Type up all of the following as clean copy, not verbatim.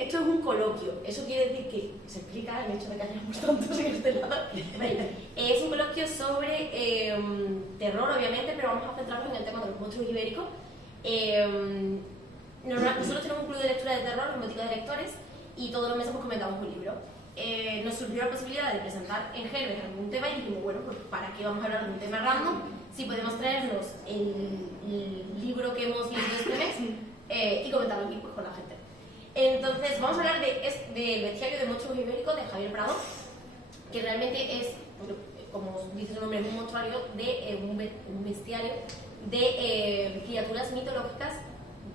esto es un coloquio. Eso quiere decir que se explica el hecho de que hayamos tantos en este lado. Es un coloquio sobre terror, obviamente, pero vamos a centrarnos en el tema de los monstruos ibéricos. Nosotros tenemos un club de lectura de terror, Romántica de Lectores, y todos los meses pues comentamos un libro. Nos surgió la posibilidad de presentar en Gelbes algún tema y dijimos, bueno, pues ¿para qué vamos a hablar de un tema random si podemos traernos el libro que hemos leído este mes y comentarlo aquí pues, con la gente? Entonces vamos a hablar del bestiario de monstruos ibéricos de Javier Prado, que realmente es, como dice su nombre, un monstruario de un bestiario de criaturas mitológicas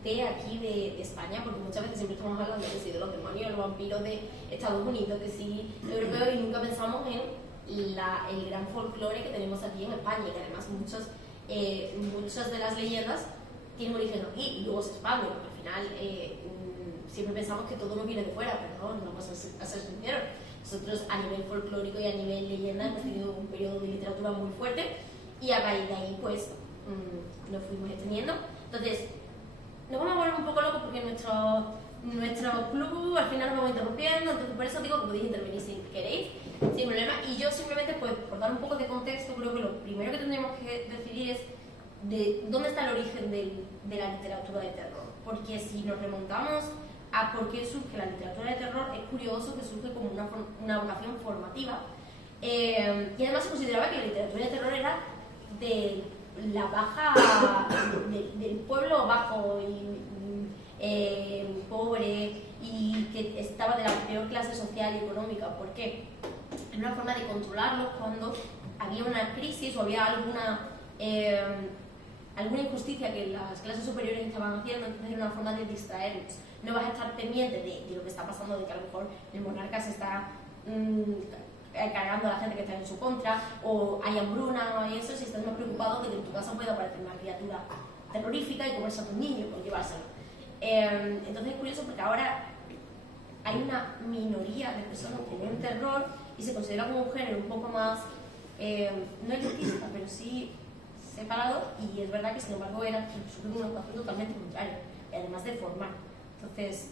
de aquí de España, porque muchas veces siempre estamos hablando que sí, de los demonios, los vampiros de Estados Unidos, que sí, europeos, y nunca pensamos en el gran folclore que tenemos aquí en España, y que además muchas de las leyendas tienen origen aquí y luego se expanden, porque al final siempre pensamos que todo nos viene de fuera, pero no vamos a ser sinceros. Nosotros a nivel folclórico y a nivel leyenda hemos tenido un periodo de literatura muy fuerte y a raíz de ahí pues nos fuimos extendiendo. Entonces, nos vamos a volver un poco locos porque nuestro club al final nos vamos interrumpiendo, entonces por eso digo que podéis intervenir si queréis, sin problema. Y yo simplemente, pues, por dar un poco de contexto, creo que lo primero que tendríamos que decidir es de dónde está el origen de la literatura de terror. Porque si nos remontamos a por qué surge la literatura de terror, es curioso que surge como una vocación formativa. Y además se consideraba que la literatura de terror era de la baja, del pueblo bajo y pobre, y que estaba de la peor clase social y económica. ¿Por qué? Era una forma de controlarlos cuando había una crisis o había alguna injusticia que las clases superiores estaban haciendo. Entonces era una forma de distraerlos. No vas a estar pendiente de lo que está pasando, de que a lo mejor el monarca se está cargando a la gente que está en su contra, o hay hambruna o hay eso, si estás más preocupado de que en tu casa pueda aparecer una criatura terrorífica y comerse a tus niños por llevárselo. Entonces es curioso porque ahora hay una minoría de personas que ven terror y se considera como un género un poco más, no elitista, pero sí separado, y es verdad que sin embargo era una ecuación totalmente contraria, y además de formar. Entonces,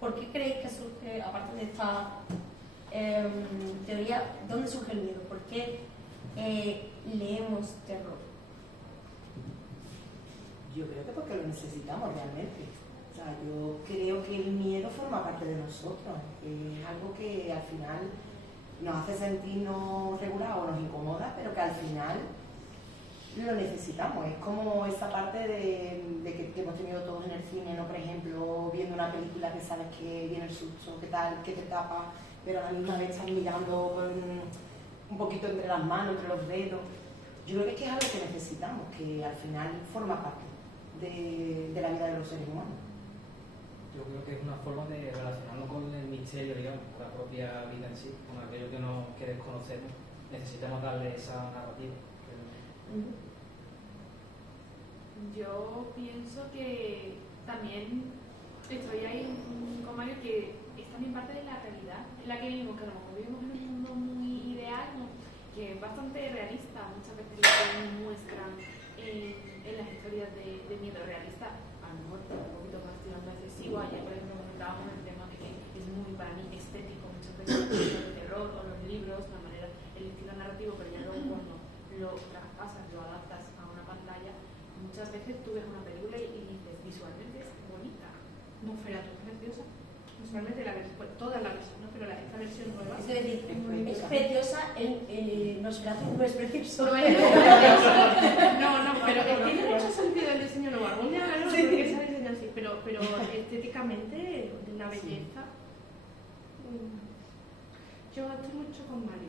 ¿por qué creéis que surge, aparte de esta teoría, dónde surge el miedo? ¿Por qué leemos terror? Yo creo que porque lo necesitamos realmente. O sea, yo creo que el miedo forma parte de nosotros. Es algo que al final nos hace sentirnos regulados o nos incomoda, pero que al final lo necesitamos. Es como esa parte de que hemos tenido todos en el cine, ¿no? Por ejemplo, viendo una película que sabes que viene el susto, que tal, que te tapa, pero a la misma vez estás mirando con un poquito entre las manos, entre los dedos. Yo creo que es algo que necesitamos, que al final forma parte de la vida de los seres humanos. Yo creo que es una forma de relacionarnos con el misterio, digamos, con la propia vida en sí, con aquello que desconocemos. Necesitamos darle esa narrativa. Yo pienso que también estoy ahí con Mario, que es también parte de la realidad en la que vivimos, que a lo mejor vivimos en un mundo muy ideal, ¿no? Que es bastante realista, muchas veces lo que nos muestran en las historias de miedo realista, a lo mejor un poquito más tirando a excesivo. Ayer, por ejemplo, comentábamos el tema de que es muy, para mí, estético muchas veces el terror o los libros, la manera, el estilo narrativo, pero ya luego cuando lo traspasas, lo adaptas a una pantalla, muchas veces tú ves una película y dices, visualmente es bonita. Nosferatu es preciosa. Visualmente toda la versión, ¿no? Pero esta versión nueva Es decir, es preciosa, Nosferatu no es precioso. No, pero tiene mucho sentido el diseño nuevo. Algún día hablaremos de por qué se ha diseñado así, pero estéticamente de una belleza. Yo estoy mucho con Mario.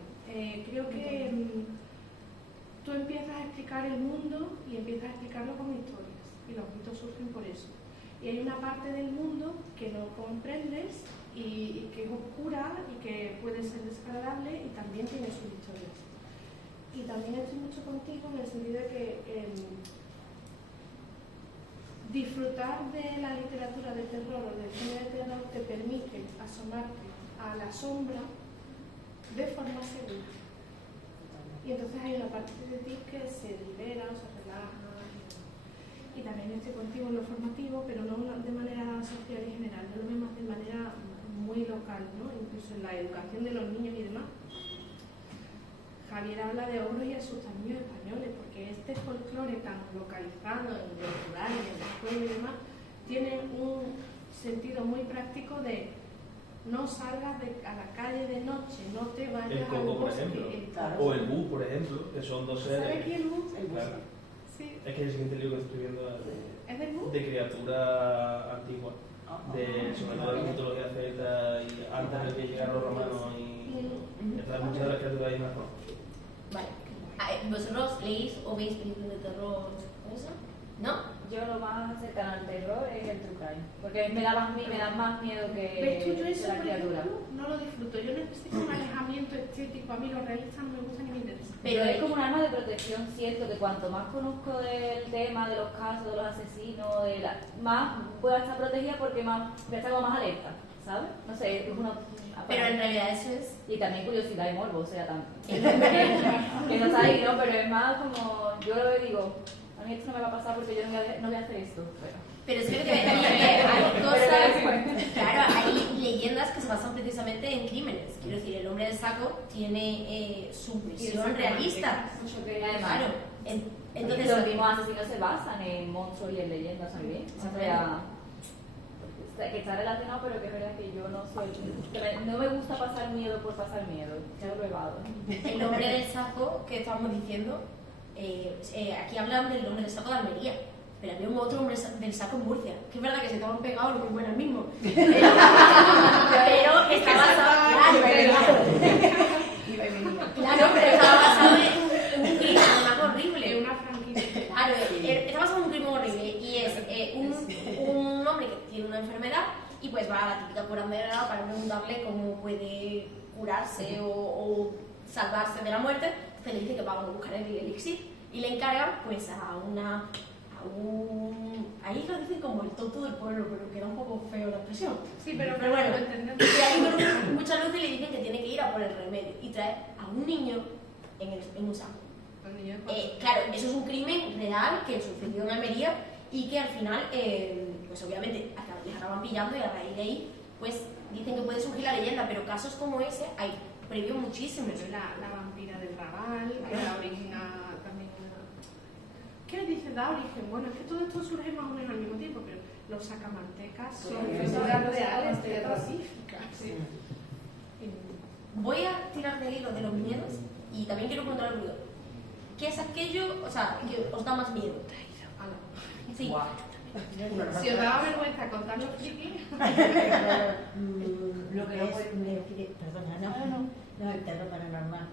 Creo que tú empiezas a explicar el mundo y empiezas a explicarlo con historias, y los mitos surgen por eso. Y hay una parte del mundo que no comprendes y que es oscura y que puede ser desagradable y también tiene sus historias. Y también estoy mucho contigo en el sentido de que disfrutar de la literatura de terror o del cine de terror te permite asomarte a la sombra de forma segura. Y entonces hay una parte de ti que se libera o se relaja. Y también estoy contigo en lo formativo, pero no de manera social y general, no lo vemos de manera la educación de los niños y demás, Javier habla de ogros y asustamientos españoles, porque este folclore tan localizado en los rurales, en los pueblos y demás, tiene un sentido muy práctico de no salgas a la calle de noche, no te vayas El al coco, por bosque. ejemplo. O el bu, por ejemplo, que son dos ¿Sabes seres. quién es el bus? Claro. Sí. Es que el siguiente libro que estoy viendo es ¿Es del bus? de criatura antigua, sobre todo de la mitología celta y antes de que llegaran los romanos y entonces muchas de las criaturas ahí más, ¿no? Vale. ¿Vosotros leéis o veis películas de terror? ¿Eso? ¿No? Yo lo más cercano al terror es el true crime, porque me da más miedo ¿Ves tú? Yo que eso, la por criatura. ejemplo, no lo disfruto. Yo necesito un alejamiento estético. A mí los realistas no me gustan ni me interesan. Pero es como un arma de protección, siento que cuanto más conozco del tema, de los casos, de los asesinos, más puedo estar protegida porque más voy a estar como más alerta, ¿sabes? No sé, es una... Pero en realidad eso es... Y también curiosidad y morbo, o sea, también. Que no está ahí, ¿no? Pero es más como, yo lo veo y digo, a mí esto no me va a pasar porque yo no voy a hacer esto, Pero es que hay cosas, claro, hay leyendas que se basan precisamente en crímenes. Quiero decir, el hombre del saco tiene su visión realista. Mucho que Claro. Entonces, los mismos asesinos se basan en monstruos y en leyendas también. O sea, que está relacionado, pero que es verdad que yo no soy... No me gusta pasar miedo por pasar miedo. Ya lo he probado. el hombre del saco que estábamos diciendo, aquí hablan del hombre del saco de Almería. Pero había un otro hombre del saco en Murcia, que es verdad que se estaban pegados muy buenos mismo. Pero está basado, claro, pero estaba basado en un crimen además horrible. Es una franquicia. Claro, está basado en un crimen horrible y es un hombre que tiene una enfermedad y pues va a la típica curandera para preguntarle cómo puede curarse o salvarse de la muerte. Entonces le dice que va a buscar el elixir y le encargan pues ahí lo dicen como el tonto del pueblo, pero queda un poco feo la expresión. Sí, pero bueno, lo entendemos. y hay mucha luz y le dicen que tiene que ir a por el remedio y trae a un niño en un saco. Claro, eso es un crimen real que sucedió en Almería y que al final, pues obviamente les acaban pillando y a raíz de ahí, pues dicen que puede surgir la leyenda, pero casos como ese hay previo muchísimos. La vampira del Raval, que da origen a también ¿qué dice da origen? Bueno, es que todo esto surge más o menos al mismo tiempo, pero los sacamantecas son figuras reales terroríficas. Sí. Voy a tirar del hilo de los miedos y también quiero preguntar al Bruno. ¿Qué es aquello, o sea, que os da más miedo? Sí. Si os daba vergüenza contar los frikis. Lo que no, el terror paranormal.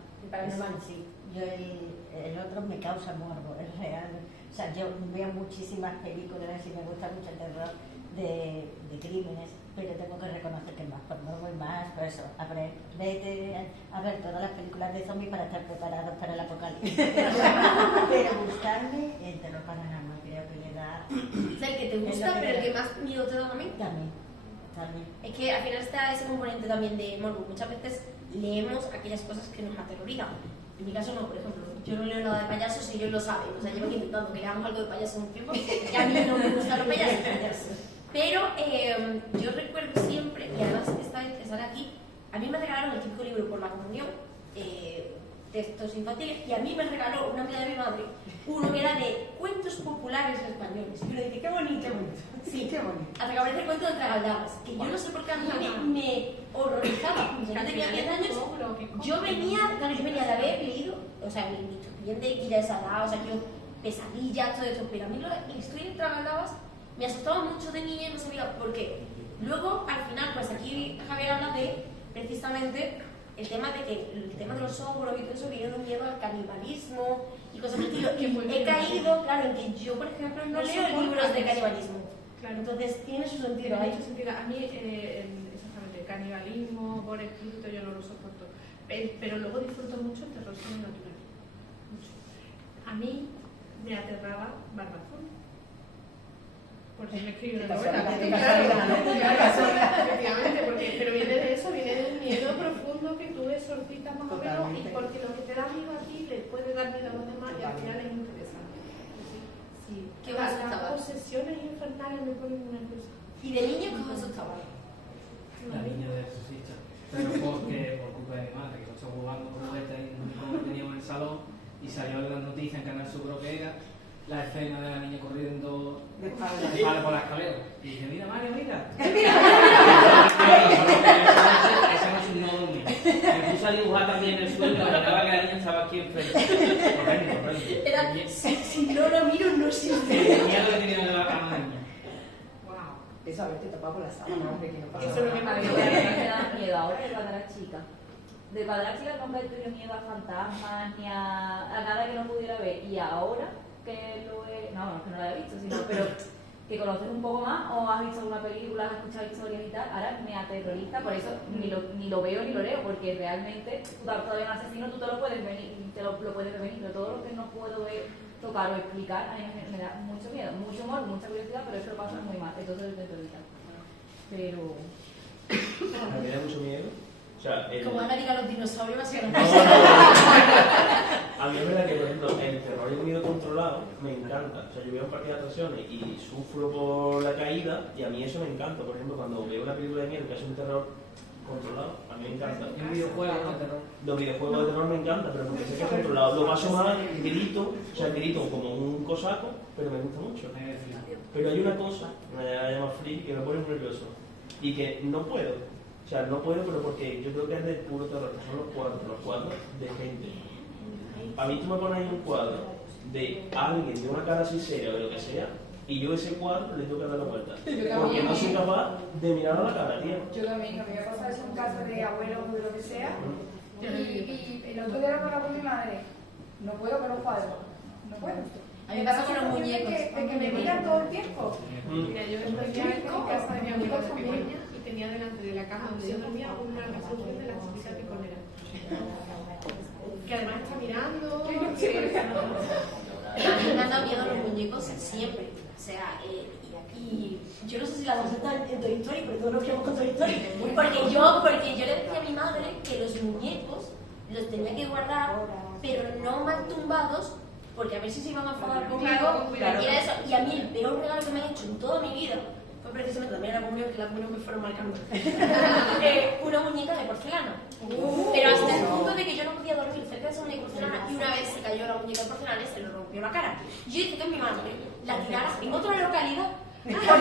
Sí, yo el otro me causa morbo, es real. O sea, yo veo muchísimas películas y me gusta mucho el terror de crímenes, pero tengo que reconocer que más por morbo y más, por eso, vete a ver todas las películas de zombies para estar preparados para el apocalipsis. Pero buscarme el terror paranormal, creo que le da... O sea, el que te gusta, pero el que más miedo te da también. También. Es que al final está ese componente también de morbo. Muchas veces leemos aquellas cosas que nos aterrorizan. En mi caso no, por ejemplo, yo no leo nada de payasos y ellos lo saben. O sea, llevan intentando que leamos algo de payasos un tiempo y a mí no me gustan los payasos. Pero yo recuerdo siempre, y además esta vez que sale aquí, a mí me regalaron el típico libro por la comunión, textos infantiles, y a mí me regaló una amiga de mi madre uno que era de cuentos populares españoles. Y uno dice, qué bonito. Sí, qué bonito. Hasta que aparece el cuento de Tragaldabas, que yo no sé por qué a mí me horrorizaba. Yo tenía 10 años, yo venía de haber leído, o sea, mi expediente de Kira de Sadá, o sea, yo pesadillas, todo eso, pero a mí la historia de Tragaldabas me asustaba mucho de niña y no sabía por qué. Luego, al final, pues aquí Javier habla de, precisamente, el tema de los ogros y todo eso viene de un miedo al canibalismo y cosas por el estilo. Y he caído, claro, en que yo, por ejemplo, no leo libros de canibalismo. Claro. Entonces, tiene su sentido ahí. Mucho sentido. A mí, exactamente, canibalismo, por espíritu, yo no lo soporto. Pero luego disfruto mucho el terror sobrenatural. Mucho. A mí me aterraba Barbazón. Por si me escribe una novela. Claro, efectivamente, pero viene de eso, viene de un miedo profundo que tú exorcitas más o menos, y porque lo que te da miedo a ti le puede dar miedo a los demás y al final es interesante. Sí. ¿Qué os asustaba? Las posesiones infernales me ponen nerviosa. ¿Y de niño qué os asustaba? La niña de exorcista. Pero eso, haberte tapado por la sábana, hombre, que no pasa Eso es lo que nada. A mí me da miedo ahora de cuando era chica. De cuando era chica nunca he tenido miedo a fantasmas ni a nada que no pudiera ver. Y ahora que lo he... No, es que no lo he visto, sino pero que conoces un poco más o has visto alguna película, has escuchado historias y tal, ahora me aterroriza, por eso ni lo veo ni lo leo, porque realmente tú todavía un asesino tú te lo puedes venir, lo puedes prevenir, pero todo lo que no puedo ver, tocar o explicar, a mí me da mucho miedo, mucho humor, mucha curiosidad, pero eso lo pasa muy mal, entonces lo intento evitar. Pero... A mí me da mucho miedo. O sea, Como Ana diga los dinosaurios, va a ser No, a mí es verdad que, por ejemplo, el terror y el miedo controlado me encanta. O sea, yo veo un parque de atracciones y sufro por la caída y a mí eso me encanta. Por ejemplo, cuando veo una película de miedo que hace un terror controlado, a mí me encanta. Y un videojuego de terror. Los videojuegos de terror me encantan, pero porque sé que es controlado. Lo paso mal, grito, o sea, grito como un cosaco, pero me gusta mucho. Pero hay una cosa, me llama free, que me pone muy nervioso y que no puedo. O sea, no puedo, pero porque yo creo que es del puro terror, que son los cuadros de gente. A mí tú me pones ahí un cuadro de alguien de una cara así seria o de lo que sea, y yo ese cuadro le tengo que dar la vuelta. Porque no soy capaz de mirar a la cara, tío. Yo también, a mí me pasa eso en casa de abuelos o de lo que sea. Y el otro día hablaba con mi madre, no puedo con los cuadros, no puedo. A mí me pasa con los muñecos. De que me miran todo el tiempo. Mira, yo estoy en casa de mi amiga pequeña y tenía delante de la cama donde yo dormía una reproducción de la chiquita piconera. Que además está mirando. A mí me han dado miedo los muñecos siempre. O sea, y yo no sé si la dos están en Toy Story, pero todos nos quedamos con Toy Story. Porque yo le decía a mi madre que los muñecos los tenía que guardar, pero no mal tumbados, porque a ver si se iban a enfadar conmigo. Claro. Y era eso. Y a mí el peor regalo que me han hecho en toda mi vida fue precisamente también la comunión, que las comuniones me fueron marcando. Una muñeca de porcelana. Pero hasta el punto de que yo no podía dormir cerca de esa muñeca de porcelana y una vez se cayó la muñeca de porcelana y se le rompió la cara. Y yo hice que mi madre la tirara en otra localidad. Porque la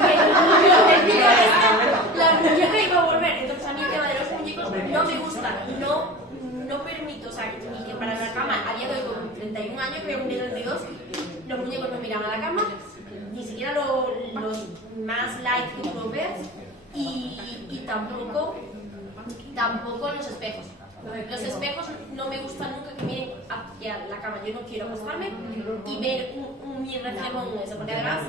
muñeca iba a volver. Entonces a mí el tema de los muñecos no me gusta. No permito, o sea, ni que para la cama, a día de hoy con 31 años, que voy a cumplir 32, los muñecos no miran a la cama, ni siquiera los más light que tú los veas, y tampoco los espejos. Los espejos no me gustan nunca que miren hacia la cama. Yo no quiero acostarme y ver mi reflejo en eso, porque además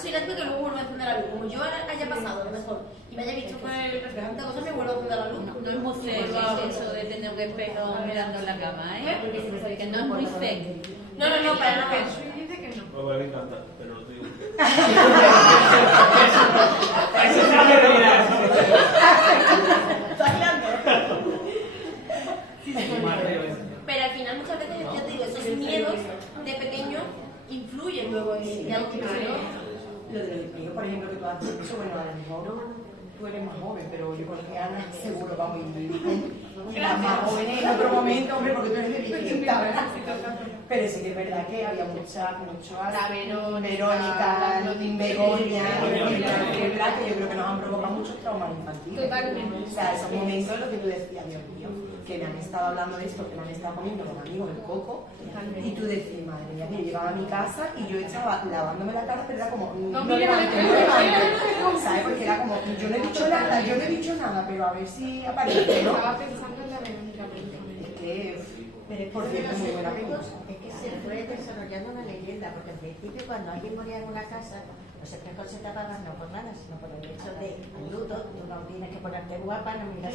soy la típica que luego vuelvo a encender la luz. Como yo haya pasado a lo mejor y me haya visto con el reflejante de cosas, me vuelvo a encender la luz. No es muy zen eso de tener un espejo mirando en la cama, ¿eh? Que no es muy zen. No, para nada. Dice que no. Pues me encanta, pero lo digo. Pero al final muchas veces yo te digo, esos miedos de pequeño influyen luego en algo que Lo de los espejos, por ejemplo, que tú has dicho, bueno, a lo mejor tú eres más joven, pero yo creo que Ana seguro vamos a ir más joven en otro momento, hombre, porque tú eres de viejita, ¿verdad? Pero sí que es verdad que había muchas, Verónica, Begoña, que es verdad que yo creo que nos han provocado muchos traumas infantiles. Totalmente. O sea, esos momentos en los que tú decías, Dios mío, que me han estado hablando de esto, que me han estado poniendo con amigos el coco, y tú decías, madre mía, que yo llegaba a mi casa y yo estaba lavándome la cara, pero era como, no levante, ¿sabes? Porque era como, yo no he dicho nada, pero a ver si aparece, ¿no? Estaba pensando en la Verónica. Es que, por cierto, muy buena película. Es que se fue desarrollando una leyenda, porque al principio cuando alguien moría en una casa, los espejos se tapaban no por nada, sino por el hecho de luto, tú no tienes que ponerte guapa, no miras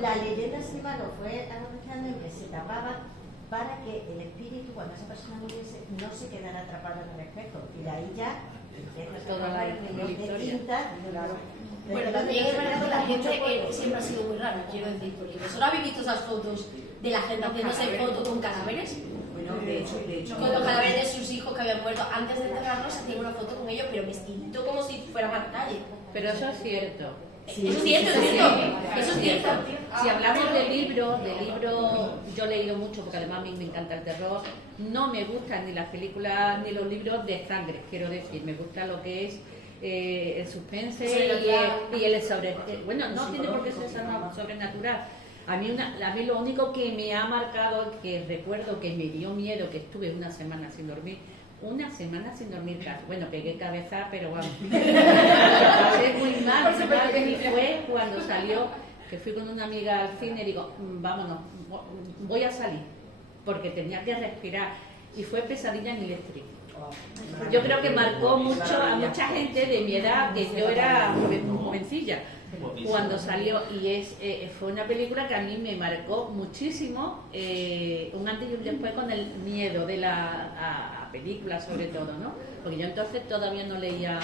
la leyenda sin embargo fue anunciando en que se tapaba para que el espíritu, cuando esa persona muriese, no se quedara atrapado en el espejo. Y de ahí ya Toda la historia. Bueno, también es verdad que la gente siempre ha sido muy rara, quiero decir, porque vosotros habéis visto esas fotos de la gente haciéndose fotos con cadáveres. Bueno, de hecho, Con los cadáveres de sus hijos que habían muerto antes de enterrarlos, se hacían una foto con ellos, pero vestidito como si fueran a la calle. Pero eso es cierto. Eso es cierto. Si hablamos de libros, yo he leído mucho porque además a mí me encanta el terror. No me gustan ni las películas ni los libros de sangre, quiero decir, me gusta lo que es el suspense y el bueno, no tiene por qué ser sobrenatural. A mí lo único que me ha marcado, que recuerdo que me dio miedo, que estuve una semana sin dormir, una semana sin dormir casi. Bueno, pegué cabeza, pero vamos. Pasé muy mal. Y fue cuando salió, que fui con una amiga al cine y digo, vámonos, voy a salir, porque tenía que respirar. Y fue Pesadilla en Electric. Yo creo que marcó mucho a mucha gente de mi edad, que yo era jovencilla cuando salió, y fue una película que a mí me marcó muchísimo, un antes y un después con el miedo de la película sobre todo, ¿no? Porque yo entonces todavía no leía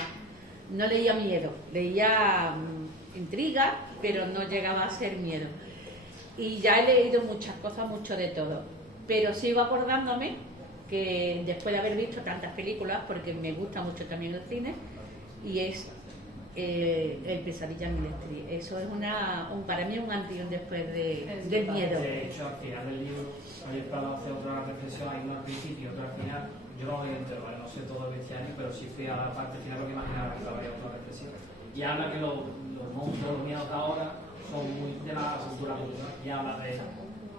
miedo, leía intriga, pero no llegaba a ser miedo. Y ya he leído muchas cosas, mucho de todo, pero sigo acordándome que después de haber visto tantas películas, porque me gusta mucho también el cine, y es el Pesadilla en Electric. Eso es para mí un antes y un después del miedo. De hecho, al final del libro, habéis para hacer otra reflexión, hay uno al principio y otro al final. Yo no lo leí entero, ¿vale? No sé todo el bestiario, pero sí fui a la parte final porque imaginaba que habría otra reflexión. Y habla que los monstruos, los miedos de ahora, son muy de la cultura popular, y habla de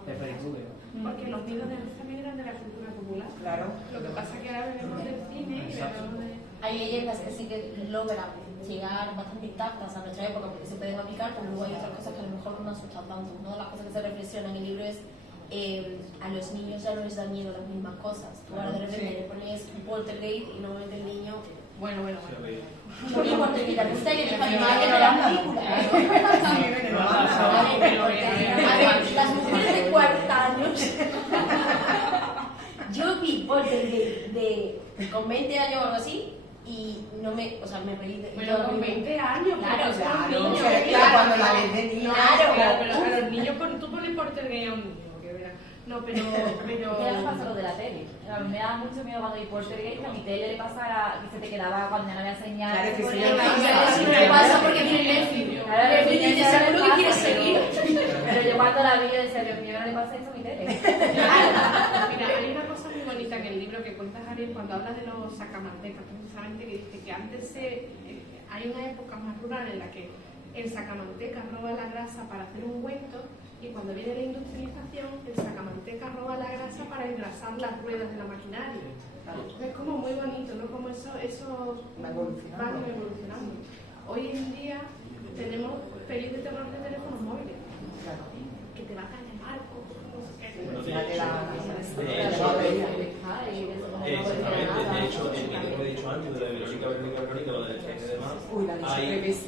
Freddy Krueger. Porque los miedos de los también eran de la cultura popular. Claro. Lo que pasa es que ahora venimos del cine y venimos de... Hay leyendas que sí que logran llegar bastante intactas a nuestra época porque se pueden aplicar, pero luego hay otras cosas que a lo mejor no nos asustan tanto. Una de las cosas que se reflexionan en el libro es a los niños ya no les da miedo las mismas cosas. Tú ahora de repente le pones un poltergeist y normalmente el niño... Bueno. Ponía poltergeist, la música que deja imagen de la película. Las mujeres de 40 años... Yo vi poltergeist con 20 años o algo así y no me... O sea, me reí de... Bueno, con 20 años, claro, cuando la ves de niño. Claro, pero a los niños, tú pones poltergeist a un niño, que verás. No, pero... ¿Qué le pasa lo de la tele? A mí me da mucho miedo cuando vi poltergeist que a mi tele le pasara que se te quedaba cuando ya no había señal. Claro, que sí me pasa porque tiene Netflix. Claro, y de seguro que quieres seguir. Pero yo cuando la vi, decía, Dios mío, no le pasa eso a mi tele. Mira, hay una cosa muy bonita en el libro que cuenta Ariel cuando habla de los sacamantecas, precisamente, que dice que antes hay una época más rural en la que el sacamanteca roba la grasa para hacer un ungüento y cuando viene la industrialización el sacamanteca roba la grasa para engrasar las ruedas de la maquinaria. Es como muy bonito, ¿no? Como eso va evolucionando. Hoy en día tenemos pelis de terror de teléfonos móviles. Que te van a llamar de hecho, el vídeo que he dicho antes de la Verónica Verónica, lo del jefe de más. Uy, la de BBC.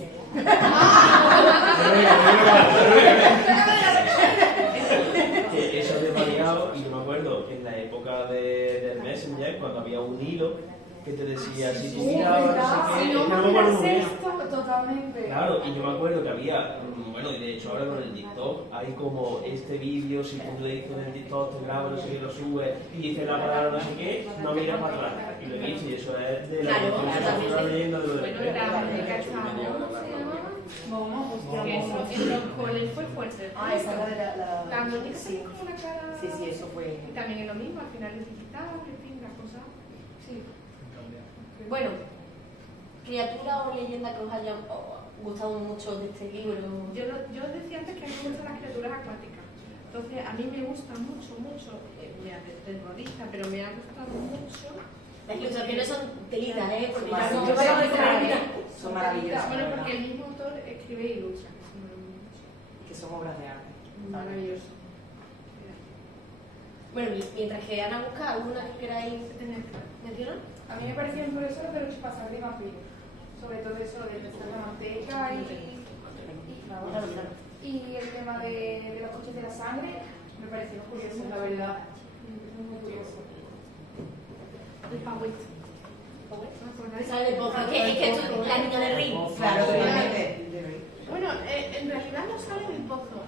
Eso es variado, y yo me acuerdo que en la época del Messenger, cuando había un hilo que te decía, si tú mirabas, no sé qué, totalmente. Claro, y yo me acuerdo que había, bueno, y de hecho ahora con el TikTok hay como este vídeo, si tú le dices en el TikTok, te grabas, no sé qué, lo subes y dices la palabra no sé qué, no miras para atrás. Y lo he visto, y eso es de la leyenda de lo del Bueno, la música está que eso en los coles fue fuerte. Esa era de la noticia sí. con la cara. Sí, eso fue. Y también es lo mismo, al final necesitaba, en fin, la cosa. Sí. Bueno, criatura o leyenda que os haya gustado mucho de este libro. Yo decía antes que a mí me gustan las criaturas acuáticas. Entonces, a mí me gusta mucho, me aterroriza, pero me ha gustado mucho. Las ilustraciones son telitas, porque son maravillosas. Bueno, porque el mismo autor escribe y ilustra. Que son obras de arte. Maravilloso. Bueno, mientras que Ana busca alguna que queráis mencionar. A mí me parecía muy eso de los pasar de vampiros. Sobre todo eso de la manteca y el tema de los coches de la sangre me pareció curioso, la verdad. Muy curioso. El Pauet. ¿Sabes del pozo? Es que esto es la niña de Ring. Claro, totalmente. Bueno, en realidad no sale del pozo.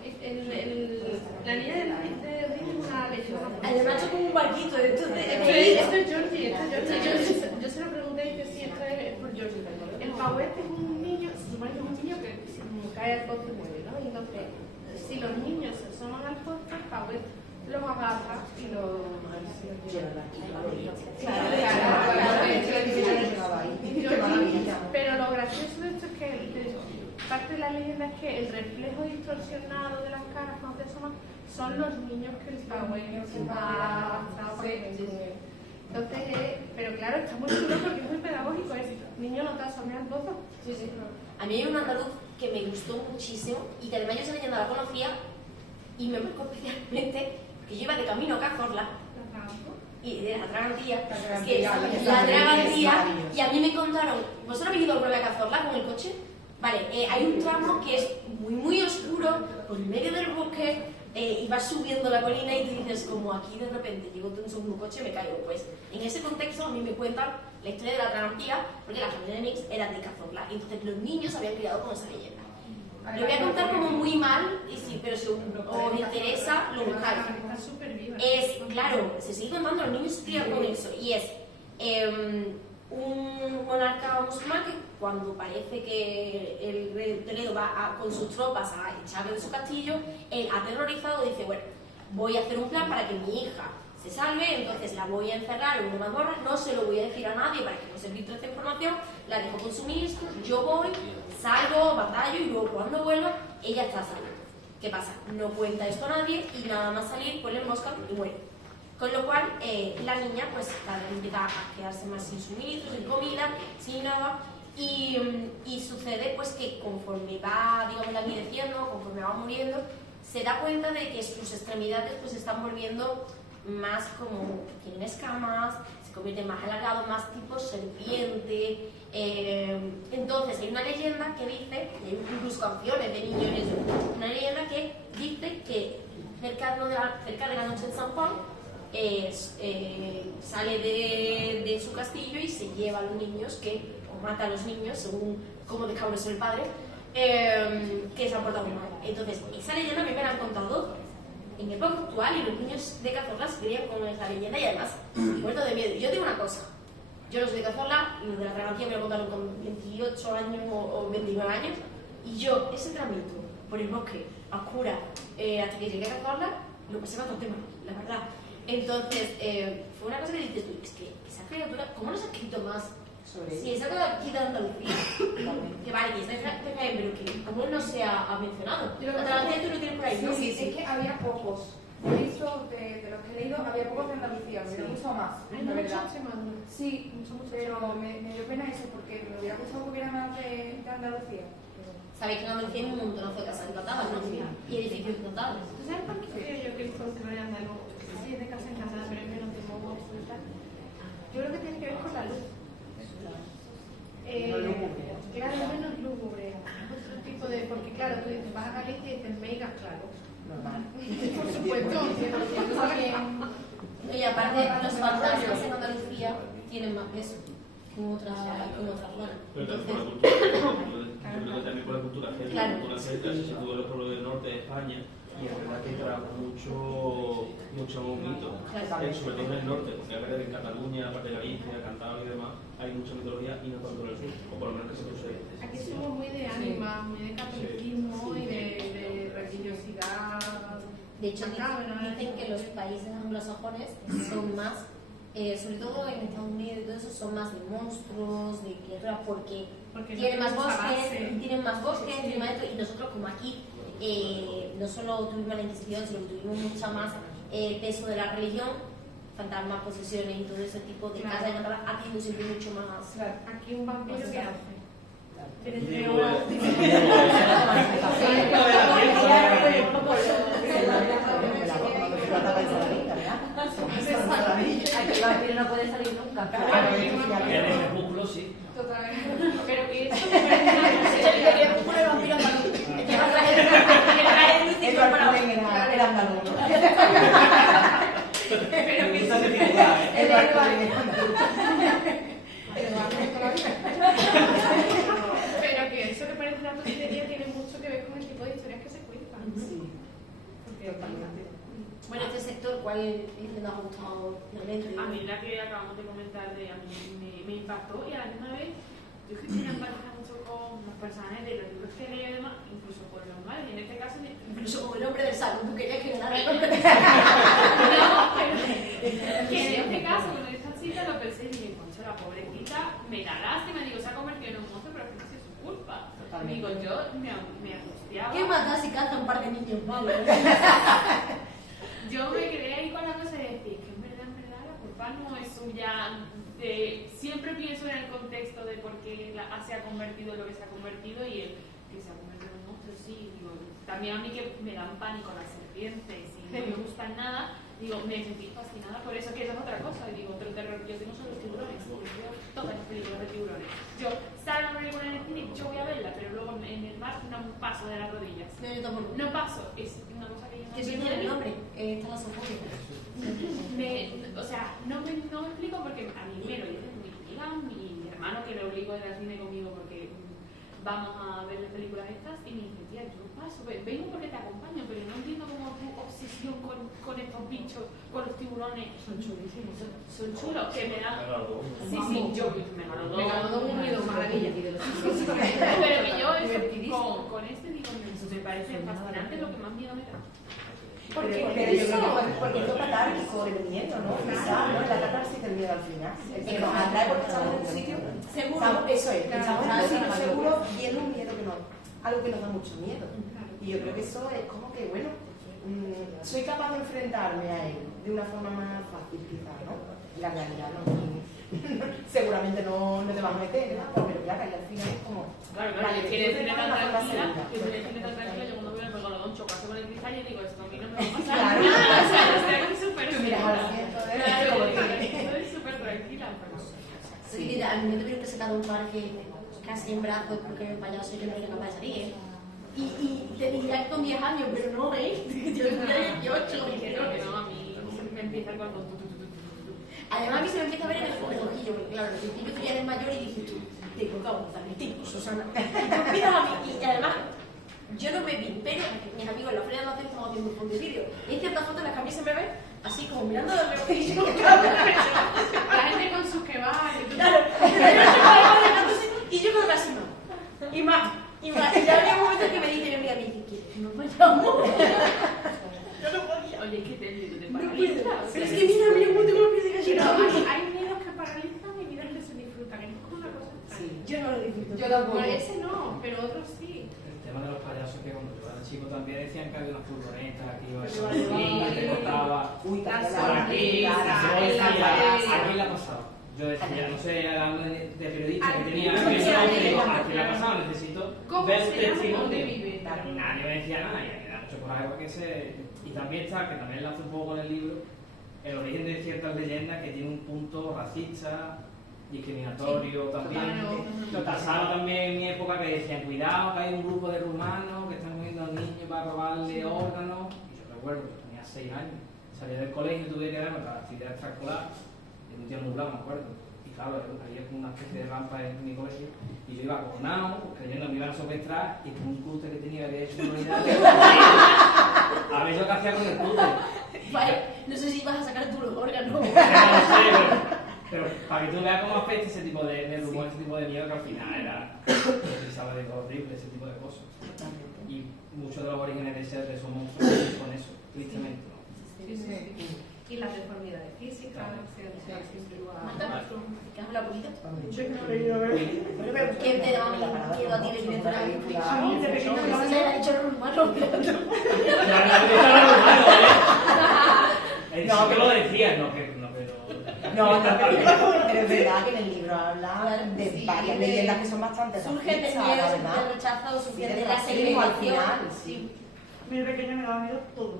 La niña de Ring es una leyenda. Además, es como un barquito. Esto es Georgie. Yo se lo pregunté y yo sí, esto es por Georgie. El Pauet es un niño, se supone que es un niño que cae al pozo y muere, ¿no? Y entonces, si los niños se asoman al pozo, el Pauet los agarra y los... Pero lo gracioso de esto es que parte de la leyenda es que el reflejo distorsionado de las caras cuando se asoman son los niños que el Pauet ha arrastrado. Entonces, pero claro, está muy chulo porque es muy pedagógico, es niño no te asombras cosas. Sí, sí. A mí hay un andaluz que me gustó muchísimo y que además yo esa leyenda la conocía y me marcó especialmente que yo iba de camino a Cazorla y de la Tragantía, la Tragantía, y a mí me contaron, ¿vosotros habéis ido alguna vez a Cazorla con el coche? Vale, hay un tramo que es muy oscuro, por el medio del bosque, y vas subiendo la colina y tú dices, como aquí de repente llego en un segundo coche y me caigo. Pues en ese contexto a mí me cuentan la historia de la Tragantía, porque la familia de Mix era de Cazorla, y entonces los niños se habían criado con esa leyenda. Lo voy a contar como muy mal, y sí, pero si os interesa, lo buscáis. Está súper viva. Es, claro, se sigue contando, los niños se crían con eso, y es un monarca musulmán que cuando parece que el rey de Toledo va con sus tropas a echarle de su castillo, él aterrorizado dice, bueno, voy a hacer un plan para que mi hija se salve, entonces la voy a encerrar en una mazmorra, no se lo voy a decir a nadie para que no se filtre esta información, la dejo con su ministro, yo voy, salgo, batallo y luego cuando vuelva, ella está salva. ¿Qué pasa? No cuenta esto a nadie y nada más salir, pues le emboscan y muere. Con lo cual, la niña pues cada vez empieza a quedarse más sin suministros, sin comida, sin nada, y sucede pues que conforme va, digamos, envejeciendo, conforme va muriendo, se da cuenta de que sus extremidades pues se están volviendo más como, tienen escamas, se convierten más alargados, más tipo serpiente. Entonces hay una leyenda que dice, y hay incluso canciones de niños, una leyenda que dice que cerca de la noche de San Juan sale de su castillo y se lleva a los niños o mata a los niños según cómo de cabrón es el padre, que se han portado mal. Entonces esa leyenda a mí me la han contado en época actual y los niños de Cazorla se crían con esa leyenda y además muerto de miedo. Yo digo una cosa, yo no soy de Cazorla, los de la Tragantía me lo contaron con 28 años o 29 años y yo ese tramito por el bosque a oscura hasta que llegué a Cazorla lo pasé bastante mal, la verdad. Entonces fue una cosa que dices tú, es que esa criatura, ¿cómo no se ha escrito más sobre ella? Sí, esa cosa aquí de Andalucía, que vale, que está en Jaén, pero que como no se ha mencionado. La Tragantía tú lo tienes por ahí, ¿no? Sí, es que había pocos. He visto de los que he leído, había pocos de Andalucía, pero mucho más, la verdad. Sí, pero me dio pena eso, porque me hubiera gustado que hubiera más de Andalucía. Sabéis que en Andalucía hay un montonazo de casas encantadas, ¿no? Y edificios encantados. ¿Tú sabes por qué creo yo que el folclore andaluz sí es de casa encantada, pero es menos de modo tal? Yo creo que tiene que ver con la luz. Claro, menos lúgubre. Otro tipo de. Porque claro, tú dices, vas a Galicia y dices mega claro. Normal. Por supuesto. Y aparte, los fantasmas en Andalucía tienen más peso que en otras zonas. Pero también por la cultura. Yo creo que también por la cultura celta. Claro. La cultura celta se sitúa en los pueblos del norte de España y es verdad que trajo mucho mito, sobre todo en el norte, porque es verdad que en Cataluña, aparte de Galicia, Cantabria y demás, hay mucha mitología y no tanto en el sur, o por lo menos que se procede. Aquí somos muy de ánima, muy de catolicismo y de religiosidad. De hecho, dicen que los países anglosajones son más, sobre todo en Estados Unidos y todo eso, son más de monstruos, de criaturas, porque tienen más bosques, tienen más esto, y nosotros como aquí no solo tuvimos la Inquisición, sino que tuvimos mucha más peso de la religión, fantasmas, posesiones y todo ese tipo de casas encantadas, aquí no siempre mucho más. Claro. Aquí un vampiro que hace. Tienes Y 3 digo, horas. Aquí el vampiro no puede salir nunca. En el Crepúsculo sí. Totalmente. Pero que esto El Crepúsculo del vampiro andaluz. Era andaluz. pero que Esa se tiene ya, ¿eh? El Pero que eso que parece una tontería tiene mucho que ver con el tipo de historias que se cuentan. Sí. Porque Bueno, este sector, ¿cuál le ha gustado realmente? a mí la que acabamos de comentar a mí me impactó y a la misma vez yo es que estoy empatizada mucho con los personajes de los libros que leo y demás, incluso con los males, y en este caso Incluso como el hombre del salón, tú querías que ganara el hombre. no, pero que en este caso con esta chica lo pensé y dije, concha, la pobrecita me da lástima, digo, se ha convertido en un monstruo, pero es que no es su culpa. Totalmente. Digo, yo me angustiaba. ¿Qué más da si caza un par de niños malos? Yo me quedé ahí con la cosa de decir que en verdad la culpa paz no es suya. Siempre pienso en el contexto de por qué se ha convertido en lo que se ha convertido y el que se ha convertido en un monstruo, sí. Digo, también a mí que me dan pánico las serpientes y no me gustan nada, digo, me sentí fascinada por eso, que eso es otra cosa. Y digo, otro terror que yo tengo son los tiburones. Yo veo todas las películas de tiburones. Yo salgo una película en el cine, yo voy a verla, pero luego en el mar no paso de las rodillas. No paso, es una cosa que yo no Que si tiene el nombre, talasofobia. O sea, no me explico porque a mí me lo dice mi amiga, mi hermano que me obligó a ir al cine conmigo porque vamos a ver las películas estas y me dice, tía, yo paso, vengo porque te acompaño, pero no entiendo cómo tu obsesión con estos bichos, con los tiburones. Son chulísimos, son chulos, que me dan... Sí, yo me ganó dos unidos, maravilla. Pero que yo con este digo, me parece fascinante, lo que más miedo me da. Porque yo creo que porque es lo catártico del miedo, ¿no? Quizás, ¿no? La catarsis del miedo al final. Que nos atrae porque estamos en un sitio seguro. Eso es, estamos en un sitio seguro viendo un miedo que no, algo que nos da mucho miedo. Y yo creo que eso es como que, bueno, soy capaz de enfrentarme a él de una forma más fácil, quizás, ¿no? La realidad no. Seguramente no te vas a meter, ¿no? Pero claro, y al final es como. Claro, vale, que tiene tan tranquila, yo cuando veo el megalodón chocarse con el cristal y digo, esto a mí no me va a pasar. Claro, o sea, es súper. Tú miras al cielo, estoy súper tranquila. Sí, a mí me tuvieron que sacar de un parque casi en brazos porque el payaso yo no era capaz de salir, ¿eh? Y te diría con 10 años, pero no, ¿eh? Yo tenía 18. Que no, a mí me empieza el corazón. Además, a mí se me empieza a ver en el ojillo, porque claro, al principio tú ya eres mayor y dices tú, te toca aguantar mi tipo, Susana. Y tú pidas a mí, y además, yo no me vi, pero mis amigos en la feria de la estamos haciendo un fondo de vídeo. Y hay ciertas fotos en las que a mí se me ve así como mirando de reojillo. La gente con sus kebabs. Claro, y yo con así más. Y más. Y ya había un momento que me dice mi amiga, ¿quieres? Nos vayamos. Yo no podía. Oye, ¿qué te No puedo. Pero es que mira, cómo tengo los pies de gallina. Hay miedos que paralizan y miedos que se disfrutan. Es como una cosa extraña. Sí, yo no lo disfruto. Yo tampoco. Ese no, pero otros sí. El tema de los payasos que cuando yo era chico también decían que había una furgoneta que iba a Pero y te cortaba. Uy, La Aquí sonrisa, la ha pasado. Yo decía, no sé, hablando de periodista que tenía aquí la ha pasado, necesito ¿Cómo ver se llama y dónde testimonio. vive? Y nadie me decía nada, y me da mucho coraje porque y también está, que también enlaza un poco con el libro, el origen de ciertas leyendas que tiene un punto racista, discriminatorio también. Pasaba también en mi época que decían, cuidado que hay un grupo de rumanos que están cogiendo a niños para robarle órganos. Y yo recuerdo que tenía 6 años, salí del colegio y tuve que darme para la actividad extraescolar, en un día nublado, me acuerdo. Y claro, había como una especie de rampa en mi colegio y yo iba cojonado, creyendo que me iban a secuestrar y con un cúter que tenía que había hecho una unidad. A ver yo qué hacía con el cúter. Vale, no sé si vas a sacar tú los órganos. No sé, pero para que tú veas cómo afecta ese tipo de rumor, ese tipo de miedo que al final era horrible, ese tipo de cosas. Y muchos de los orígenes de esos monstruos son eso, tristemente, ¿no? Y las deformidades físicas, siempre Marta, ¿qué has hablado poquito? Yo no lo he leído a ver. ¿Qué te da miedo a ti de directora? A mí de pequeño me Se ha dicho rumano. No, que lo decías, no, pero... pero es verdad que en el libro habla de varias leyendas que son bastante Surge de miedo, de rechazo, surge de la segregación. Sí. A mí de pequeña me daba miedo todo,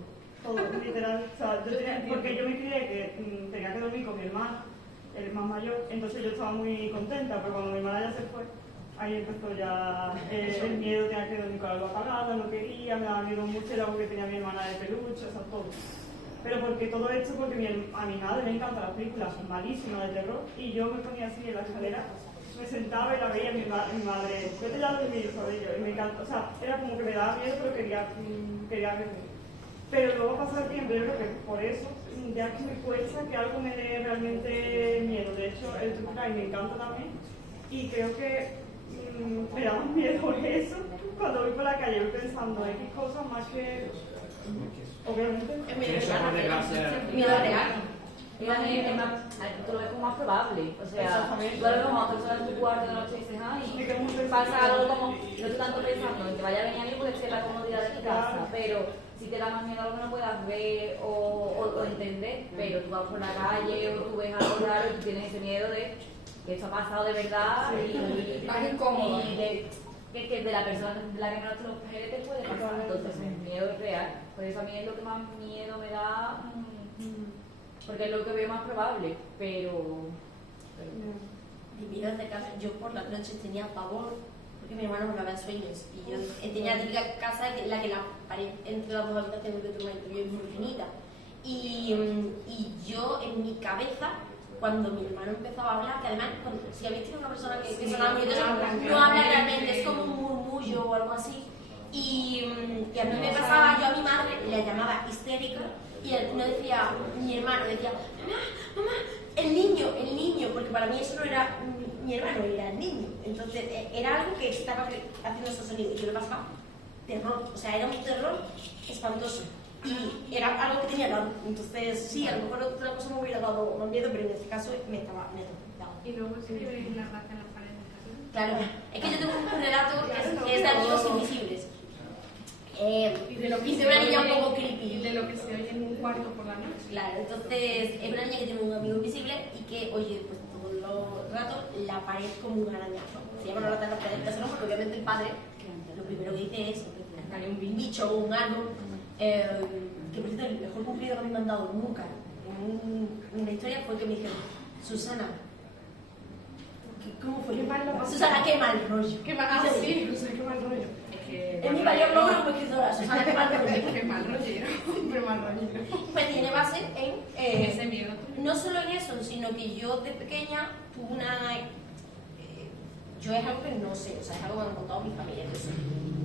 literal. O sea, porque yo me crié que tenía que dormir con mi hermana, el más mayor, entonces yo estaba muy contenta, pero cuando mi hermana ya se fue, ahí empezó ya el miedo, tenía que dormir con la luz apagada, no quería, me daba miedo mucho el agua que tenía mi hermana de peluche, o sea, todo. Pero porque todo esto, porque a mi madre le encantan las películas, son malísimas de terror, y yo me ponía así en la escalera, me sentaba y la veía mi madre, vete ya a dormir, ¿sabes? Y me encanta, o sea, era como que me daba miedo, pero quería ver. Pero luego pasa el tiempo, yo creo que por eso ya que me cuesta que algo me dé realmente miedo. De hecho, el true crime me encanta también, y creo que me da más miedo por eso cuando voy por la calle, voy pensando en X cosas más que... Obviamente. Miedo real. Tú lo ves como más probable. O sea, tú a lo mejor tú estás en tu cuarto de noche y dices, ay, pasa algo como, no estoy tanto pensando en que vaya a venir alguien porque esté en la comodidad de tu casa, pero si sí te da más miedo a lo que no puedas ver o entender, pero tú vas por la calle o tú ves algo raro y tú tienes ese miedo de que esto ha pasado de verdad y Más incómodo. que de la persona de la que no te lo esperes te puede pasar. Entonces el miedo es real. Por eso a mí es lo que más miedo me da, porque es lo que veo más probable, pero Mi miedo de casa, yo por las noches tenía pavor, porque mi hermano me daba sueños, y yo tenía la típica casa en la que la pared entre las dos habitaciones de tu marido es muy finita. Y yo en mi cabeza, cuando mi hermano empezaba a hablar, que además, si habéis tenido una persona que suena muy no habla realmente, es como un murmullo o algo así. Y a mí me pasaba, yo a mi madre la llamaba histérica, y no decía, mi hermano decía, mamá, el niño, porque para mí eso no era mi hermano, era el niño. Entonces era algo que estaba haciendo esos sonidos, y yo le pasaba terror, o sea, era un terror espantoso. Y era algo que tenía dado. Entonces, sí, a lo mejor otra cosa me hubiera dado más miedo, pero en este caso me estaba dado. Y luego escribe la raza en las paredes. Claro, es que yo tengo un relato que es de amigos invisibles. De lo que Hice una niña un poco creepy. Y de lo que se oye en un cuarto por la noche. Claro, entonces es una niña que tiene un amigo invisible y que oye, pues todos los ratos la pared como un arañazo. Se llama la rata en la pared del casero porque obviamente el padre lo primero que dice es hay un bicho o un algo. Que por cierto, el mejor cumplido que me han dado nunca en una historia fue que me dijeron, Susana, ¿cómo fue? Qué mal lo pasó. Susana, qué mal rollo. Qué mal, sí, Susana, qué mal rollo. Es mi mayor logro como escritora, Susana, qué mal rollo. Qué mal rollero, siempre mal rollero. Pues tiene base en ese miedo. no solo en eso, sino que yo de pequeña tuve una... yo es algo que no sé, o sea, es algo que me han contado mi familia,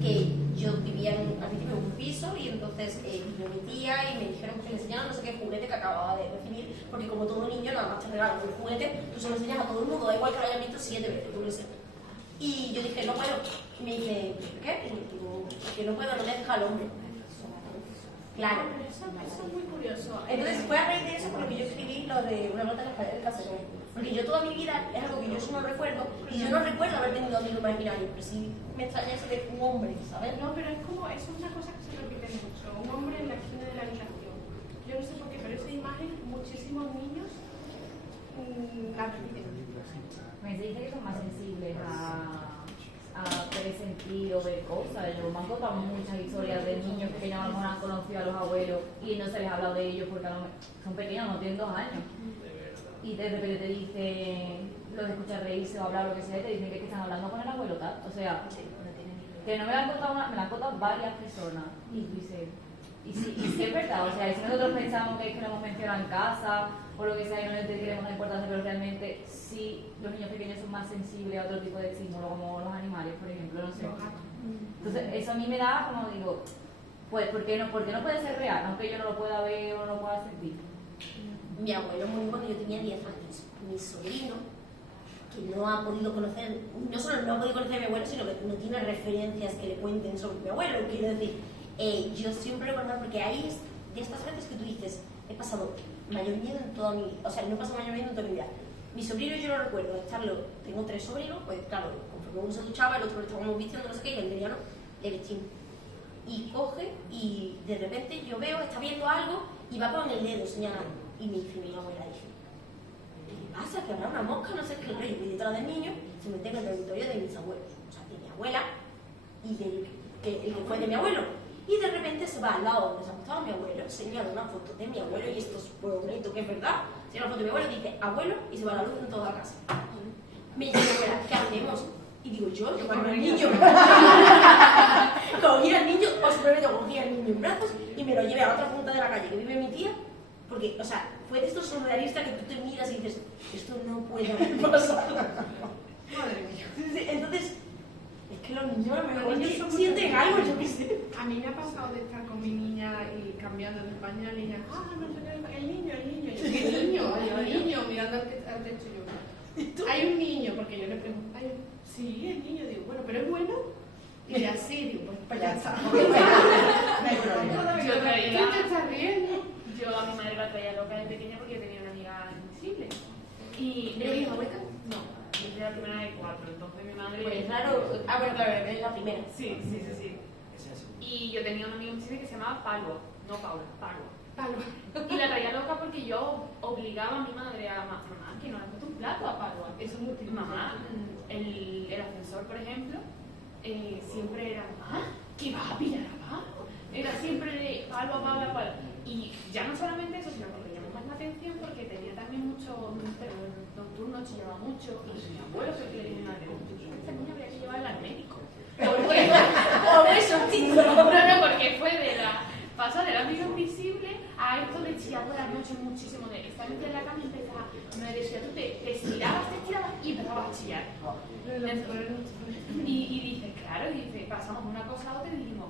que yo vivía al principio en un piso y entonces vino mi tía y me dijeron que le enseñaran no sé qué juguete que acababa de recibir, porque como todo niño nada más te regalan un juguete, tú se lo enseñas a todo el mundo, da igual que lo hayan visto 7 veces, tú lo sé. Y yo dije, no puedo. Y me dice, ¿por qué? Y digo, que no puedo, no me deja el hombre. Claro. Eso es muy curioso. Entonces fue a raíz de eso porque yo escribí lo de una nota en la pared del casero. Porque yo toda mi vida es algo que yo sí no recuerdo, y yo no recuerdo haber tenido amigos imaginarios, pero sí me extraña eso de un hombre, ¿sabes? No, pero es como, eso es una cosa que se repite mucho. Un hombre en la esquina de la habitación. Yo no sé por qué, pero esa imagen, muchísimos niños la repiten. Me dice que son más sensibles a presentir o ver cosas. Yo me han contado muchas historias de niños pequeños que a lo mejor han conocido a los abuelos y no se les ha hablado de ellos porque son pequeños, no tienen 2 años. Y de repente te dicen, los escuchas reírse o hablar lo que sea, y te dicen que están hablando con el abuelo tal. O sea, que no me lo han contado me lo han contado varias personas. Y tú dices, y sí es verdad, o sea, y si nosotros pensamos que es que lo hemos mencionado en casa o lo que sea y no le queremos la importancia, pero realmente sí los niños pequeños son más sensibles a otro tipo de estímulos, como los animales, por ejemplo, no sé. Entonces, eso a mí me da, como digo, pues, ¿por qué no puede ser real? Aunque yo no lo pueda ver o no lo pueda sentir. Mi abuelo murió cuando yo tenía 10 años. Mi sobrino, que no ha podido conocer, no solo no ha podido conocer a mi abuelo, sino que no tiene referencias que le cuenten sobre mi abuelo. Quiero decir, yo siempre recuerdo, porque hay de estas veces que tú dices, he pasado mayor miedo en toda mi vida, o sea, no he pasado mayor miedo en toda mi vida. Mi sobrino yo lo recuerdo, tengo 3 sobrinos, pues claro, conforme uno se duchaba, el otro lo estábamos vistiendo, no sé qué, y el mediano le vestimos. Y coge, y de repente yo veo, está viendo algo, y va con el dedo señalando. Y mi abuela dice, ¿qué pasa? Que habrá una mosca, no sé qué. Y voy detrás del niño, se mete en el dormitorio de mis abuelos, o sea, de mi abuela y el que fue de mi abuelo. Y de repente se va al lado donde se acostaba mi abuelo, señala una foto de mi abuelo, y esto es bonito, que es verdad, señala una foto de mi abuelo y dice, abuelo, y se va la luz en toda la casa. Me dice mi abuela, ¿qué hacemos? Y digo, yo con el niño. Cogí al niño, o simplemente cogí al niño en brazos y me lo llevé a la otra punta de la calle que vive mi tía. Porque, o sea, fue de estos surrealistas que tú te miras y dices, esto no puede haber pasado. Madre mía. Entonces, es que los niños a lo mejor sienten algo, yo qué sé. A mí me ha pasado de estar con mi niña y cambiando de pañal y ella, no sé qué, el niño. Yo, ¿qué niño? Hay un niño mirando al techo yo. Hay un niño, porque yo le pregunto, sí, el niño, digo, bueno, pero es bueno. Y así, digo, pues ya está. No hay problema. Yo traía. ¿Qué te estás riendo? Yo a mi madre la traía loca de pequeña porque yo tenía una amiga invisible. Y ¿Eres hija única? No, yo soy la primera de 4, entonces mi madre... Pues claro, bueno, claro, es la primera. Sí. Y yo tenía una amiga en Chile que se llamaba Palua, no Paula, Palua. Y la traía loca porque yo obligaba a mi madre a mamá, que no le puesto un plato a Palua. Eso es muy típico. Mamá, el ascensor, por ejemplo, siempre era, mamá, ¿qué vas a pillar abajo? Era siempre de Palua. Y ya no solamente eso, sino que le llamó más la atención porque tenía también mucho nocturno, chillaba mucho. Y mi abuelo fue el que le dijo a mi madre, esta niña habría que llevarla al médico. No, porque fue de la pasar del amigo invisible a esto de chillar por la noche muchísimo, de estar metida en la cama y empezaba, me decía, tú te estirabas y empezabas a chillar. Y dice, claro, pasamos una cosa a otra y dijimos,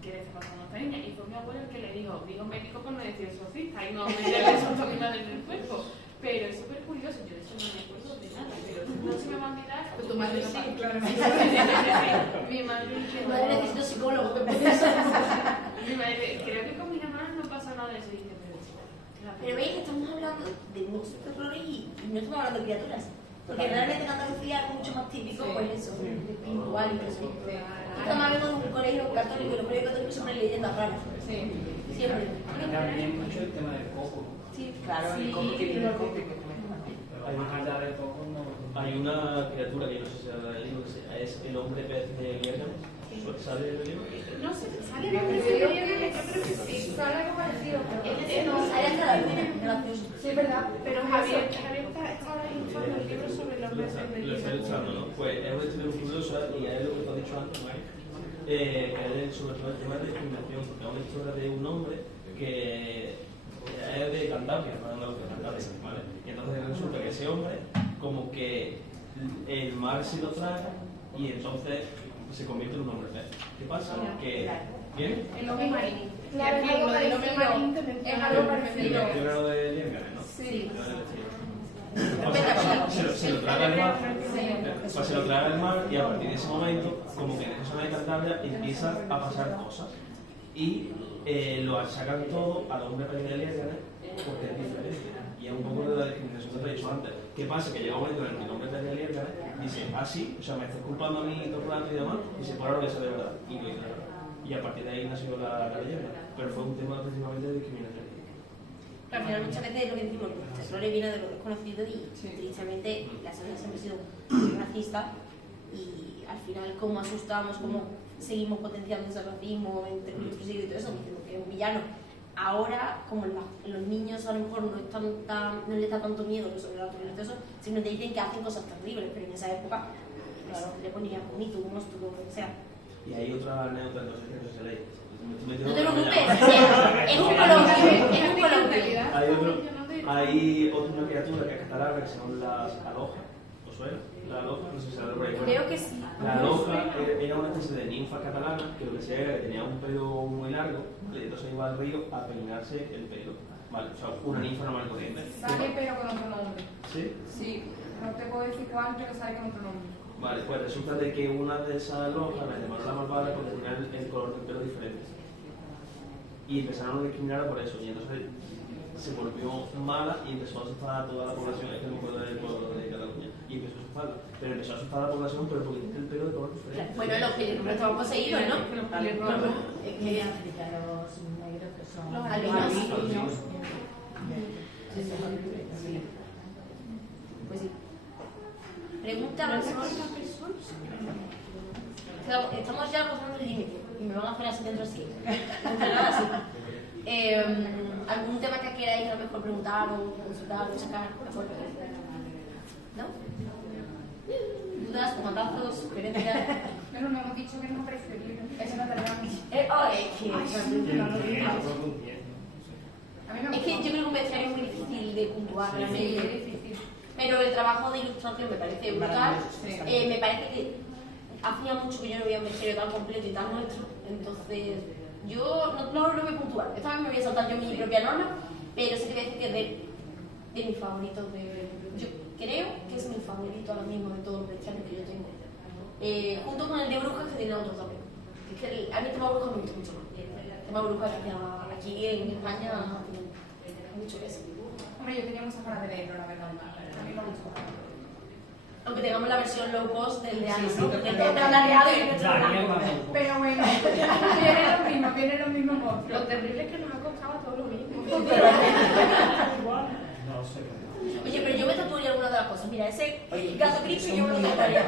¿qué le está pasando a esta niña? Y fue mi abuelo el que le dijo médico por no decir exorcista y no meterle susto a mi madre en el cuerpo. Pero es súper curioso, yo de eso no me acuerdo de nada, pero no se me va a olvidar. Pues tu madre sí, claro. Mi madre dice, Tu madre necesita psicólogo. mi madre, creo que con mis hermanas no pasa nada de eso. Y dice, pero veis que estamos hablando de muchos terrores y no estamos hablando de criaturas. Porque realmente en Andalucía es mucho más típico, pues eso, espiritual y eso. Estamos hablando de un colegio católico y los colegios católicos siempre hay leyendas raras. Sí. Siempre. También mucho el tema del coco. Sí, Claro, el coco que viene el coco. Hay más allá del coco, no. Hay una criatura que yo no sé si era del libro, que es el hombre pez de Liérgano. ¿Sale del libro? no sé, sale de hombre de Liérgano, yo creo que sí. Sale algo parecido, Sale hasta la luna, gracioso. sí, es verdad. Pero Javier estaba ilustrando el libro sobre los meses de Lo está ilustrando, ¿no? Pues es una historia muy curiosa y es lo que te he dicho antes, ¿no? Que es sobre todo el tema de discriminación, porque es una historia de un hombre que es de Cantabria, no de Cantabria, ¿vale? Y entonces resulta que ese hombre, como que el mar se lo traga y entonces se convierte en un hombre pez. ¿Qué pasa? Que ¿bien? El hombre marino. Claro, es algo parecido. Es algo parecido. Yo lo de Liérgano, ¿no? Sí. Se lo traga el mar, se lo traga el mar y a partir de ese momento, como que en esa zona de Cantabria empiezan a pasar cosas y lo achacan todo al hombre pez de Liérgano porque es diferente. Y es un poco de la discriminación que te he dicho antes. ¿Qué pasa? Que llega un momento en el que el hombre pez de Liérgano dice, sí, o sea, me estás culpando a mí, torturando y demás, y dice, por ahora lo que sea de verdad. Y lo dice de verdad. Y a partir de ahí nació la leyenda. Pero fue un tema principalmente de discriminación. Al final muchas veces lo que decimos, los terrores vienen de lo desconocido y tristemente la sociedad siempre ha sido racista y al final como asustamos, como seguimos potenciando ese racismo entre nuestros hijos y todo eso, diciendo que es un villano. Ahora, como los niños a lo mejor no les da tanto miedo lo sobrenatural y todo eso, sino te dicen que hacen cosas terribles, pero en esa época claro, le ponían bonito, un monstruo, lo que sea. Y hay otra anécdota, no sé qué se lee. No te preocupes, es un coloquio. Hay otra criatura que es catalana que se llama las alojas. ¿Os suena? La aloja, no sé si la por ahí. Creo que sí. La aloja era una especie de ninfa catalana que lo que se era que tenía un pelo muy largo y entonces iba al río a peinarse el pelo. Vale, o sea, una ninfa normal y corriente. Sale pero con otro nombre. ¿Sí? Sí, no te puedo decir cuál, pero sale con otro nombre. Vale, pues resulta de que una de esas alojas la llamaron la malvada porque tenía el color del pelo diferente. Y empezaron a discriminar por eso, y entonces se volvió mala y empezó a asustar a toda la población, es que no me acuerdo del pueblo de Cataluña, y empezó a asustarla, pero empezó a asustar a la población pero porque tiene el pelo de color diferente. Bueno, los pelirrojos estaban poseídos, ¿no? Los pelirrojos, es que los negros que son los albinos. Pues sí. Pregunta estamos ya rozando el límite y me van a hacer así dentro así. ¿Algún tema que queráis a lo mejor preguntar o consultar o sacar? ¿No? ¿Dudas, comandazos, sugerencias? Pero no hemos dicho que nos parece el libro. Eso no te lo Es que yo creo que un bestiario es muy difícil de puntuar realmente. Es difícil. Pero el trabajo de ilustración me parece brutal. Me parece que hacía mucho que yo no veía un bestiario tan completo y tan nuestro. Entonces, yo no lo voy a puntuar. Esta vez me voy a saltar yo mi propia norma, pero sí que voy a decir que es de mis favoritos. Yo creo que es mi favorito ahora mismo de todos los bestiarios que yo tengo. Junto con el de brujas que tiene otro también. Es que a mí el tema brujas me gusta mucho más. El tema brujas aquí en España tiene mucho peso. Hombre, yo tenía muchas ganas de leerlo, la verdad. A mí me gustó. Aunque tengamos la versión low cost del de antes, ¿no? Que todo planeado y nuestro Pero bueno, quiero vienen los mismos monstruos. Lo terrible es que nos ha costado a todos lo mismo. No sé. Oye, pero yo me tatuaría alguna de las cosas. Mira, ese gato creepy yo me lo tatuaría.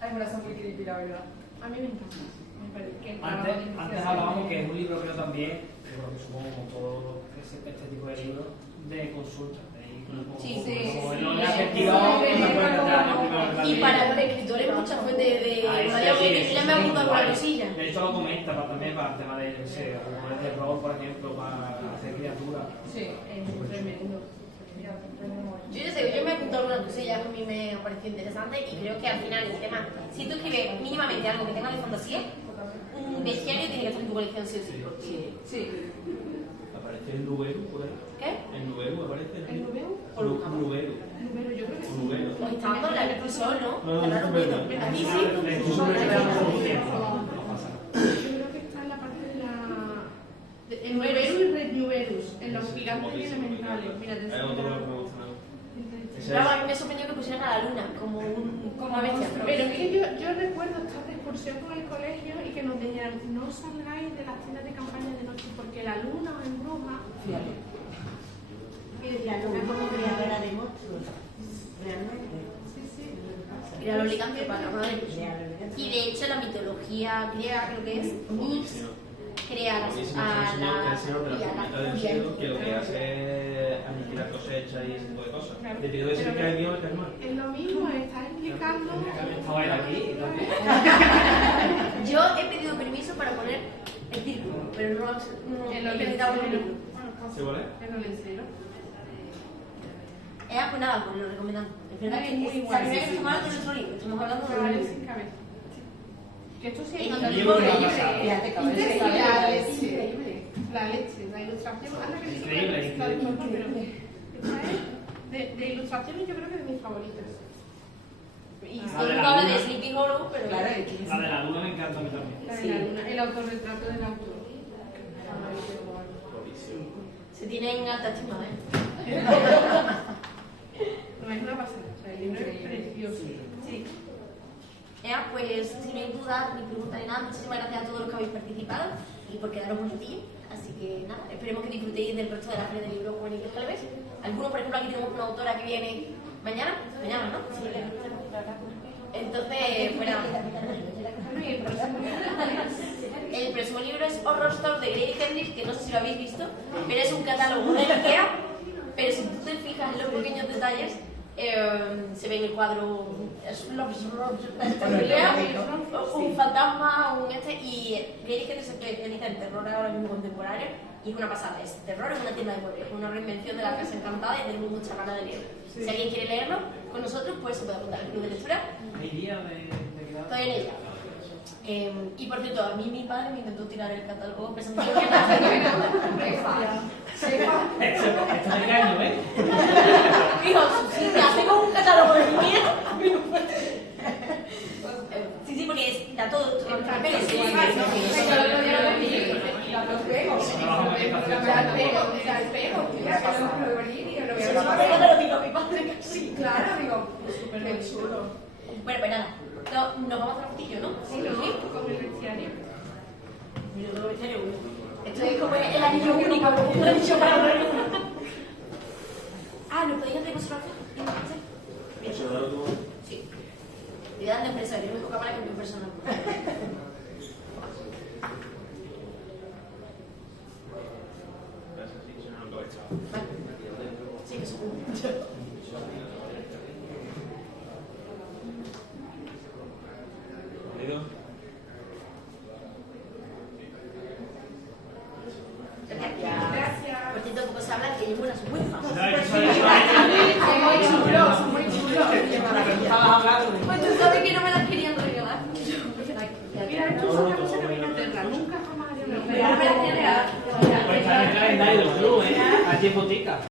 Ay, bueno, son muy creepy, la verdad. A mí me encanta. Me parece que Antes hablábamos que es un libro, creo también, yo creo que supongo como todo este tipo de libros, de consulta. Sí. Y para los escritores muchas fuentes de ya me ha apuntado alguna cosilla. De hecho lo comenta también para el tema de, yo sé, jugadores de rol, por ejemplo, para hacer criaturas. Sí, es tremendo. Yo me he apuntado alguna cosilla que a mí me pareció interesante y creo que al final el tema, si tú escribes mínimamente algo que tenga de fantasía, un bestiario tiene que estar en tu colección sí o sí. Sí. ¿Aparece el Nubero por ahí? ¿Qué? ¿El Nubero aparece? ¿El Nubero? Nubero. Nubero, yo creo que sí. Nubero. Pues está dando la expresión, ¿no? No, no, Claro, es verdad. a mí sí. Yo creo que está en la parte de la... En Nuberus y Red Nuberus, en los gigantes y elementales. Mira, te Hay otro que me gusta. Claro, a mí me sorprendió que pusieran a la luna como una bestia. Pero es que yo recuerdo estar de excursión con el colegio y que nos decían no salgáis de las tiendas de campaña de noche porque la luna os embruja. Fíjate. La luna como creadora de monstruos. Realmente. Sí. Era lo licante para madre. Y de hecho la mitología griega creo que es Nix crea a la furia, que lo que hace es aniquilar cosechas y ese tipo de cosas. Te pido que se cae bien el hermano. Es lo mismo, está implicando. Estaba él aquí. Yo he pedido permiso para poner el círculo, pero no he necesitado el libro. ¿Se vale? En el encero. Pues nada, pues lo recomendamos. Es verdad que Muy es la guay. primera vez que estamos hablando de nuestro libro, estamos hablando de un Caballos libro. sin cabeza. Que esto sí Es es increíble. La leche, la ilustración. Anda que sí, Increíble. de ilustraciones yo creo que es de mis favoritas. Y todo el mundo habla de Sleepy Hollow, pero Claro, La de la luna me encanta a mí también. La de la luna, el autorretrato del autor. se tiene en alta estima, ¿eh? No, es una pasada, o sea, el libro es precioso. Sí. Pues sin no hay dudas ni preguntas ni nada, muchísimas gracias a todos los que habéis participado y por quedaros un ratillo. Así que nada, esperemos que disfrutéis del resto de la Feria de Libros Juveniles Jueves. Algunos, por ejemplo, aquí tenemos una autora que viene mañana, ¿no? Sí. Entonces, bueno, el próximo libro es Horror Store de Grady Hendrix, que no sé si lo habéis visto, pero es un catálogo de IKEA, pero si tú te fijas en los pequeños detalles, se ve en el cuadro un fantasma, y Grady Hendrix se especializa en terror ahora mismo contemporáneo y es una pasada, es terror en una tienda de muebles, es una reinvención de la Casa Encantada y tenemos mucha ganas de leerlo. Si alguien quiere leerlo con nosotros, pues se puede apuntar al club de lectura. ¿Hay día de quedar? Estoy en ella. Y por cierto, a mí mi padre me intentó tirar el catálogo presentando que Esto es engaño, ¿eh? dijo, si me hace con un catálogo de mierda. Sí, porque está todo Claro, digo, Súper chulo. Bueno, pues nada, nos vamos a hacer un ratillo, ¿no? Sí, ¿no? Con el bestiario. Esto es como el anillo único, un anillo para ¿nos podéis hacer conservación? Sí. Idea de empresario, yo me toca para que mi personal. Sí, que supongo. ¿Oído?